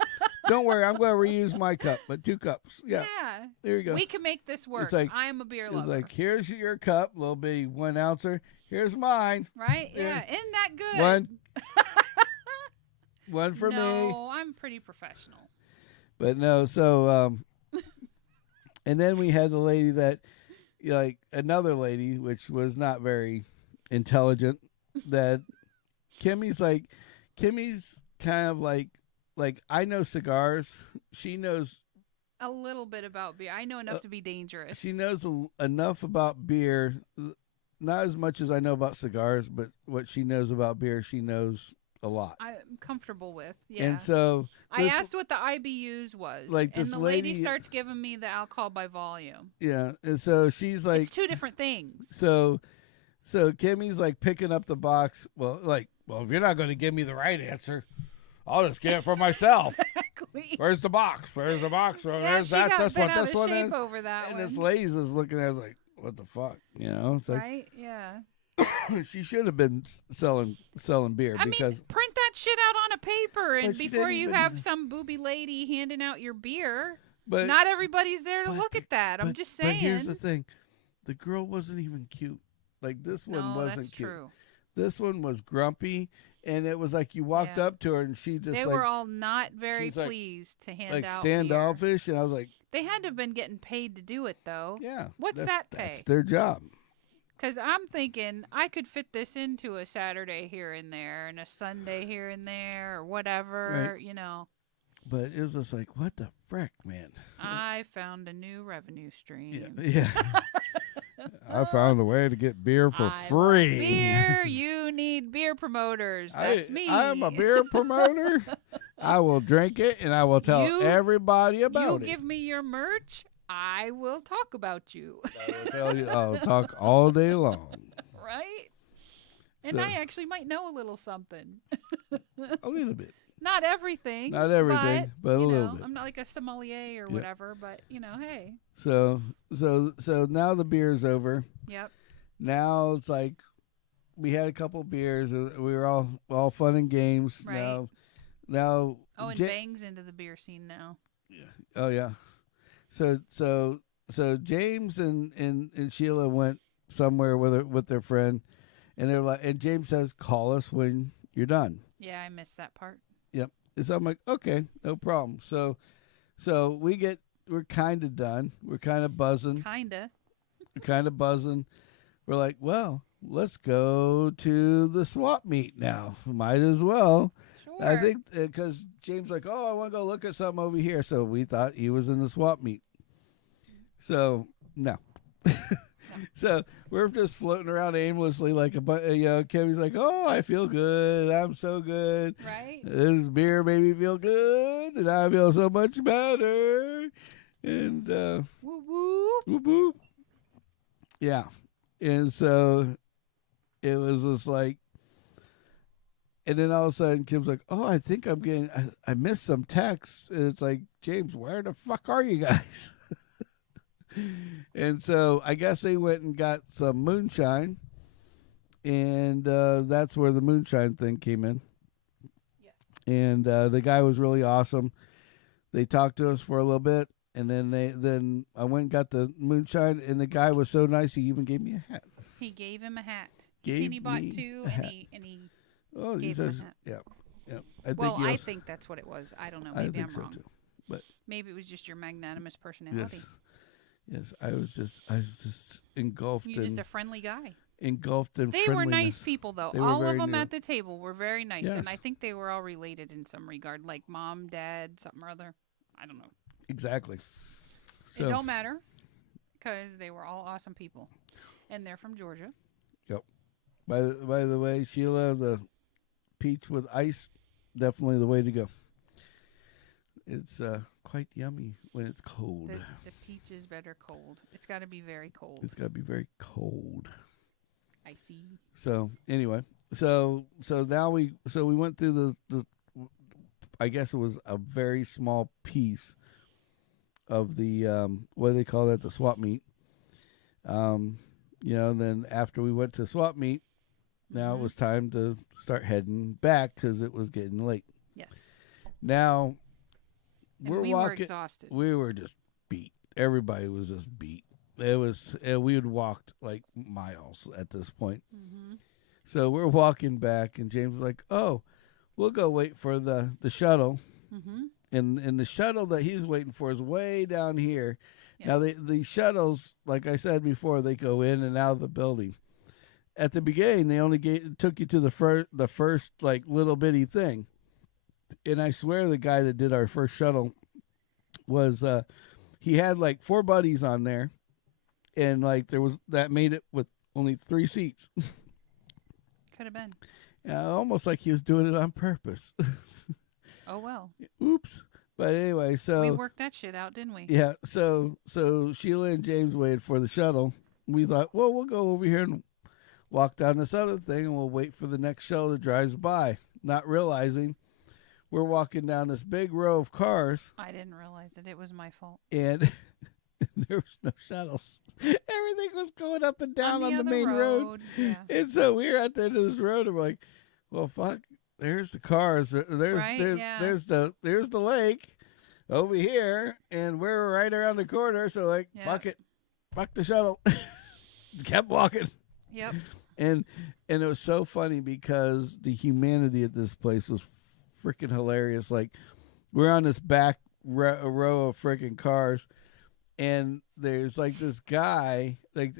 Don't worry, I'm going to reuse my cup, but 2 cups. Yeah. There you go. We can make this work. I'm a beer lover. It's like, here's your cup, little bitty 1 ouncer. Here's mine. Right? Yeah. Isn't that good? One for me. No, I'm pretty professional. But no, so and then we had the lady that, like, another lady, which was not very intelligent, that Kimmy's kind of like I know cigars. She knows a little bit about beer. I know enough to be dangerous. She knows enough about beer, not as much as I know about cigars, but what she knows about beer, she knows a lot. I'm comfortable with. Yeah. And so I asked what the IBUs was, like and this the lady starts giving me the alcohol by volume. Yeah, and so she's like, it's two different things. So Kimmy's like picking up the box. Well, if you're not going to give me the right answer, I'll just get it for myself. Exactly. Where's the box? Where's the box? Where's that? This one. This one. Shape over that and one. this lady's just looking at us like, what the fuck? It's like, right? Yeah. she should have been selling beer because print that shit out on a paper, and before you have some booby lady handing out your beer. But not everybody's there to look at that. I'm just saying. But here's the thing: the girl wasn't even cute. Like this one wasn't that's cute. True. This one was grumpy, and it was like you walked up to her and she just they were all not very pleased to hand out standoffish, beer. And I was like, they had to have been getting paid to do it though. Yeah, what's that pay? That's their job. Because I'm thinking I could fit this into a Saturday here and there, and a Sunday here and there, or whatever, right. But it was just like, what the frick, man? I found a new revenue stream. Yeah. I found a way to get beer for free. Love beer, you need beer promoters. That's me. I'm a beer promoter. I will drink it, and I will tell everybody about it. You give me your merch, I will talk about you. I will tell you. I'll talk all day long. Right? And I actually might know a little something. A little bit. Not everything. Not everything, but a little bit. I'm not like a sommelier or whatever, but hey. So now the beer's over. Yep. Now it's like we had a couple beers. We were all fun and games. Right. Now. Oh, and Bang's into the beer scene now. Yeah. Oh yeah. So James and Sheila went somewhere with their friend, and they're like, and James says, "Call us when you're done." Yeah, I missed that part. Yep. So I'm like, okay, no problem. So we're kind of done. We're kind of buzzing. We're kind of buzzing. We're like, well, let's go to the swap meet now. Might as well. Sure. I think because James like, oh, I want to go look at something over here. So we thought he was in the swap meet. So no. So we're just floating around aimlessly like Kimmy's like, oh, I feel good. I'm so good. Right. This beer made me feel good, and I feel so much better. And whoop whoop. Whoop whoop. Yeah. And so it was just like, and then all of a sudden Kim's like, oh, I think I missed some texts. And it's like, James, where the fuck are you guys? And so I guess they went and got some moonshine, and that's where the moonshine thing came in. Yes. And the guy was really awesome. They talked to us for a little bit, and then I went and got the moonshine, and the guy was so nice he even gave me a hat. He gave him a hat. He bought two, and he gave him a hat. Yeah. I think that's what it was. I don't know. Maybe I'm wrong. Too. But maybe it was just your magnanimous personality. Yes, I was just engulfed. You're just a friendly guy. Engulfed in They were nice people, though. All of them at the table were very nice, yes. And I think they were all related in some regard, like mom, dad, something or other. I don't know. Exactly. So, it don't matter, because they were all awesome people, and they're from Georgia. Yep. By the way, Sheila, the peach with ice, definitely the way to go. It's quite yummy when it's cold. The peach is better cold. It's got to be very cold. It's got to be very cold. I see. So anyway, so now we went through the I guess it was a very small piece of the what do they call that, the swap meet. Then after we went to swap meet, now it was time to start heading back because it was getting late. Yes. Now. We were exhausted. We were just beat. Everybody was just beat. It was. We had walked like miles at this point. Mm-hmm. So we're walking back, and James was like, "Oh, we'll go wait for the shuttle." Mm-hmm. And the shuttle that he's waiting for is way down here. Yes. Now the shuttles, like I said before, they go in and out of the building. At the beginning, they only took you to the first like little bitty thing. And I swear the guy that did our first shuttle was he had like 4 buddies on there, and like that made it with only 3 seats. Could have been. almost like he was doing it on purpose. Oh well. Oops. But anyway, so We worked that shit out, didn't we? yeah, so Sheila and James waited for the shuttle. We thought, well, we'll go over here and walk down this other thing, and we'll wait for the next shuttle that drives by. Not realizing we're walking down this big row of cars, I didn't realize it. It was my fault. and there was no shuttles. Everything was going up and down on the other main road. Yeah. And so we were at the end of this road, and we're like, well, fuck. There's the cars. There's the lake over here, and we're right around the corner. So like, fuck it, fuck the shuttle. Kept walking. Yep. And it was so funny because the humanity at this place was freaking hilarious. Like, we're on this back row of freaking cars, and there's like this guy like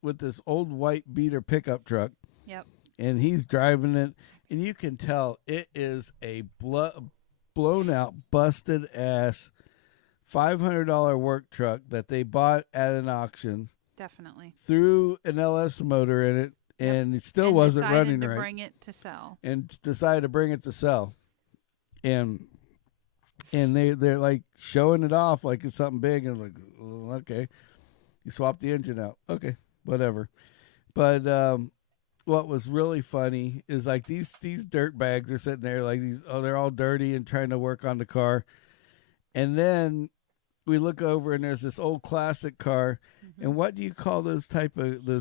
with this old white beater pickup truck. Yep. And he's driving it. And you can tell it is a blown out, busted ass $500 work truck that they bought at an auction. Definitely. Threw an LS motor in it, and it still wasn't running right. Bring it to sell. And decided to bring it to sell. And they're like showing it off like it's something big, and like, oh, okay. You swap the engine out. Okay, whatever. But what was really funny is like these dirt bags are sitting there like they're all dirty and trying to work on the car. And then we look over and there's this old classic car. Mm-hmm. And what do you call those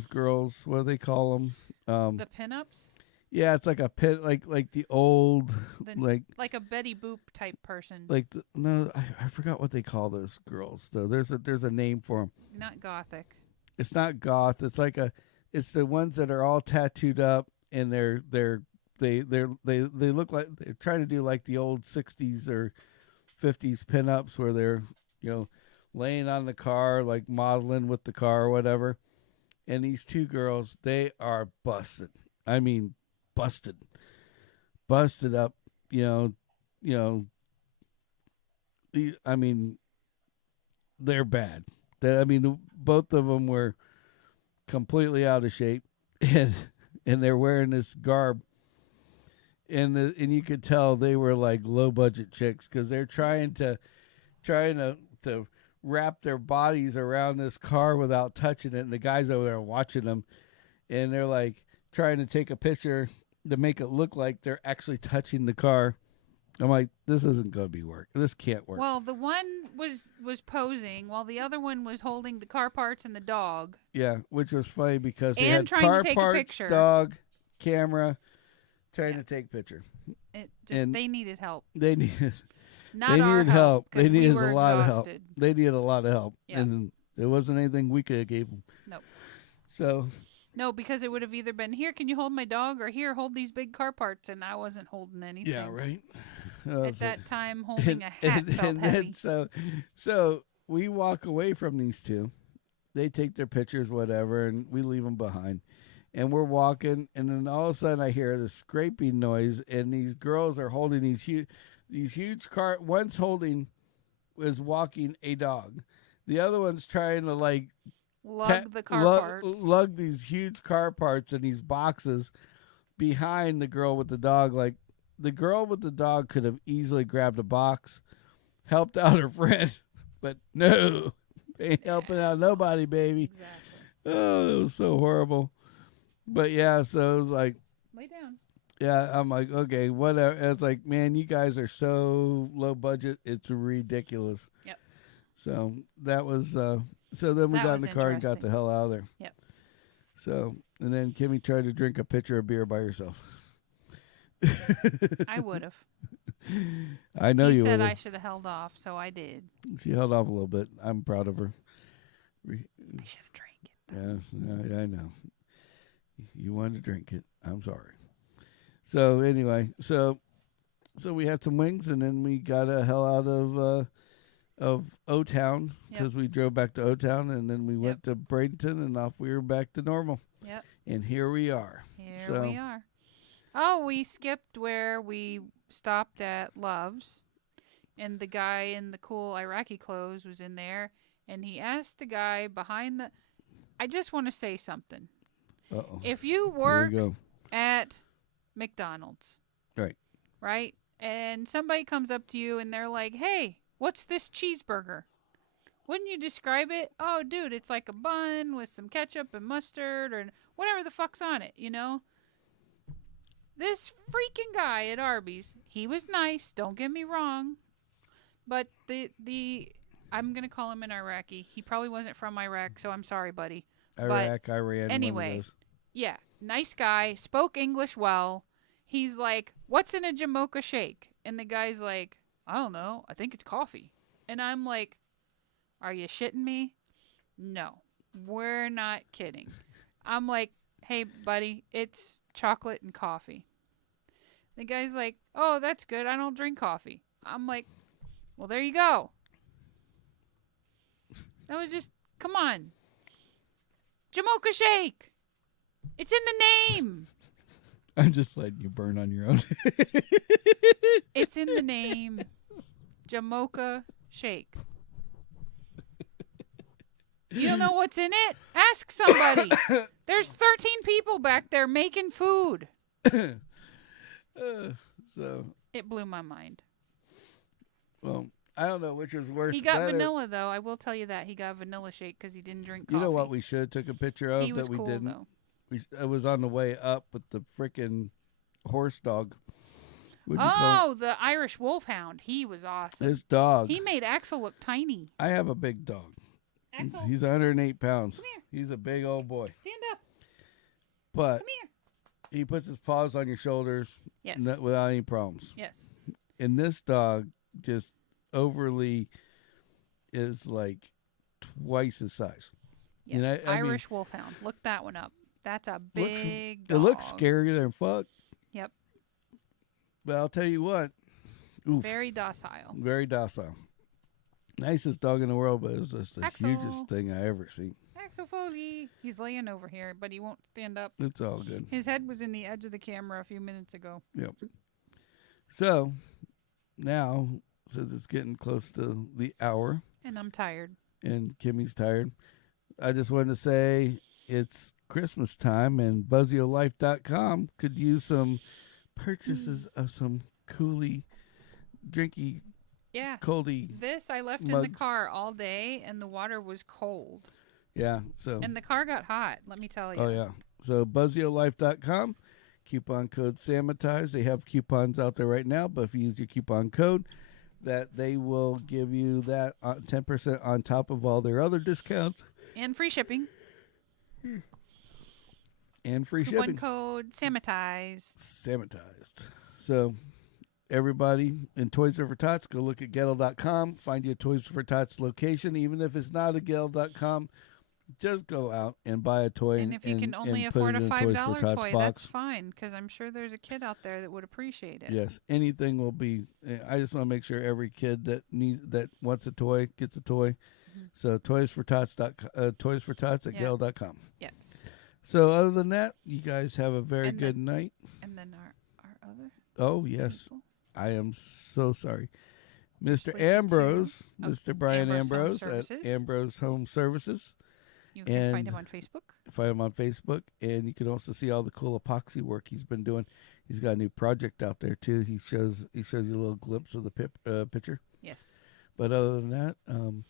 girls? What do they call them? The pinups? Yeah, it's like a pin, like the old, like a Betty Boop type person. I forgot what they call those girls though. There's a name for them. Not gothic. It's not goth. It's the ones that are all tattooed up, and they look like they're trying to do like the old 60s or 50s pinups where they're, laying on the car, like modeling with the car or whatever. And these two girls, they are busted. I mean, busted up, they're bad. Both of them were completely out of shape, and they're wearing this garb, and you could tell they were like low budget chicks because they're trying to wrap their bodies around this car without touching it, and the guys over there watching them, and they're like trying to take a picture to make it look like they're actually touching the car. I'm like, this isn't going to be work. This can't work. Well, the one was posing while the other one was holding the car parts and the dog. Yeah, which was funny because they had car parts, dog, camera, trying to take picture. They needed help. They needed help. They needed a lot exhausted. of help. They needed a lot of help, yeah. And it wasn't anything we could have gave them. Nope. So. No, because it would have either been, here, can you hold my dog, or here, hold these big car parts, and I wasn't holding anything. Yeah, right. At that time, holding a hat felt heavy. So we walk away from these two. They take their pictures, whatever, and we leave them behind. And we're walking, and then all of a sudden I hear this scraping noise, and these girls are holding these huge car. One's walking a dog. The other one's trying to like lug the car parts. Lug these huge car parts in these boxes behind the girl with the dog. Like, the girl with the dog could have easily grabbed a box, helped out her friend, but no, they ain't helping out nobody, baby. Exactly. Oh, it was so horrible. But yeah, so it was like, lay down. Yeah, I'm like, okay, whatever. And it's like, man, you guys are so low budget, it's ridiculous. Yep. So that was. So then we got in the car and got the hell out of there. Yep. So, and then Kimmy tried to drink a pitcher of beer by herself. I would have. I know you would. He said I should have held off, so I did. She held off a little bit. I'm proud of her. I should have drank it. Yeah, I know. You wanted to drink it. I'm sorry. So anyway, so we had some wings, and then we got the hell out of O-Town because we drove back to O-Town, and then we went to Bradenton, and off we were back to normal. Yep. And here we are. Here we are. Oh, we skipped where we stopped at Love's, and the guy in the cool Iraqi clothes was in there, and he asked the guy behind the... I just want to say something. Uh-oh. If you work at McDonald's. Right. Right? And somebody comes up to you and they're like, hey, what's this cheeseburger? Wouldn't you describe it? Oh, dude, it's like a bun with some ketchup and mustard or whatever the fuck's on it, you know? This freaking guy at Arby's, he was nice, don't get me wrong. But I'm going to call him an Iraqi. He probably wasn't from Iraq, so I'm sorry, buddy. Iraq, Iran. Anyway, yeah, nice guy, spoke English well. He's like, what's in a Jamocha shake? And the guy's like, I don't know. I think it's coffee. And I'm like, are you shitting me? No, we're not kidding. I'm like, hey, buddy, it's chocolate and coffee. The guy's like, oh, that's good. I don't drink coffee. I'm like, well, there you go. That was just, come on. Jamocha shake. It's in the name. I'm just letting you burn on your own. It's in the name. Jamocha shake. You don't know what's in it? Ask somebody. There's 13 people back there making food. So it blew my mind. Well, I don't know which was worse. He got vanilla, though. I will tell you that. He got vanilla shake because he didn't drink coffee. You know what we should have took a picture of he was that we cool, didn't? Though. It was on the way up with the freaking horse dog. The Irish Wolfhound. He was awesome. This dog. He made Axel look tiny. I have a big dog. Axel. He's 108 pounds. Come here. He's a big old boy. Stand up. But Come here. he puts his paws on your shoulders Yes. without any problems. Yes. And this dog just overly is like twice his size. Yeah. And I Irish Wolfhound. Look that one up. That's a big dog. It looks scarier than fuck. Yep. But I'll tell you what. Oof, very docile. Very docile. Nicest dog in the world, but it's just the Axel. hugest thing I ever seen. Axel Foley. He's laying over here, but he won't stand up. It's all good. His head was in the edge of the camera a few minutes ago. Yep. So, now, since it's getting close to the hour. And I'm tired. And Kimmy's tired. I just wanted to say it's Christmas time, and BuzzioLife.com could use some purchases of some coolie, drinky, yeah, coldy. This I left mugs. in the car all day, and the water was cold. Yeah, so. And the car got hot, let me tell you. Oh, yeah. So, BuzzioLife.com, coupon code Sammitized. They have coupons out there right now, but if you use your coupon code, that they will give you that 10% on top of all their other discounts. And free shipping. And free Coupon shipping. code Sammitized. Sammitized. So, everybody in Toys for Tots, go look at Gettle.com. Find your Toys for Tots location. Even if it's not a Gettle.com, just go out and buy a toy. And if you can only afford a $5 toy, that's fine, because I'm sure there's a kid out there that would appreciate it. Yes, anything will be. I just want to make sure every kid that wants a toy gets a toy. Mm-hmm. So Toys for Tots at Gettle.com. Yes. So other than that, you guys have a very good night. And then our other. Oh yes, people? I am so sorry, Mr. Ambrose, Mr. Brian Ambrose at Ambrose Home Services. You can find him on Facebook. Find him on Facebook, and you can also see all the cool epoxy work he's been doing. He's got a new project out there too. He shows you a little glimpse of the picture. Yes. But other than that, and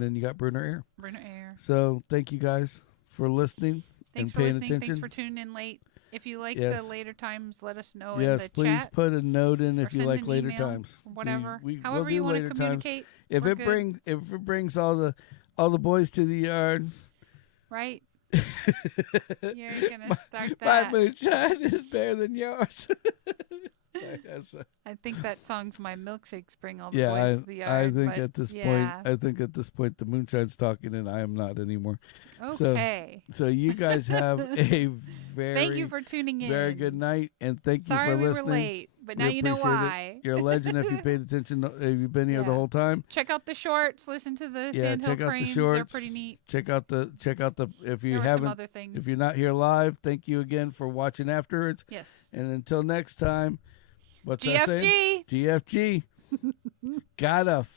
then you got Brunner Air. Brunner Air. So thank you guys for listening. Thanks for listening. Attention. Thanks for tuning in late. If you like the later times, let us know in the chat. Yes, please put a note in if you like later times. Whatever. However you want to communicate. If it brings all the boys to the yard. Right? You're going to start that. My moonshine is better than yours. Sorry, I think that song's My Milkshakes Bring All the Boys to the Yard. I think at this point the moonshine's talking and I am not anymore. Okay. So you guys have a very thank you for tuning in. Very good night, and thank you for listening. Sorry we were late, but now you know why. You're a legend if you paid attention. If you've been here the whole time. Check out the shorts. Listen to the Sandhill check out Cranes. the shorts. They're pretty neat. Check out the. If you there haven't, some other things. if you're not here live, thank you again for watching afterwards. Yes. And until next time, what's GFG. that saying? GFG. Gotta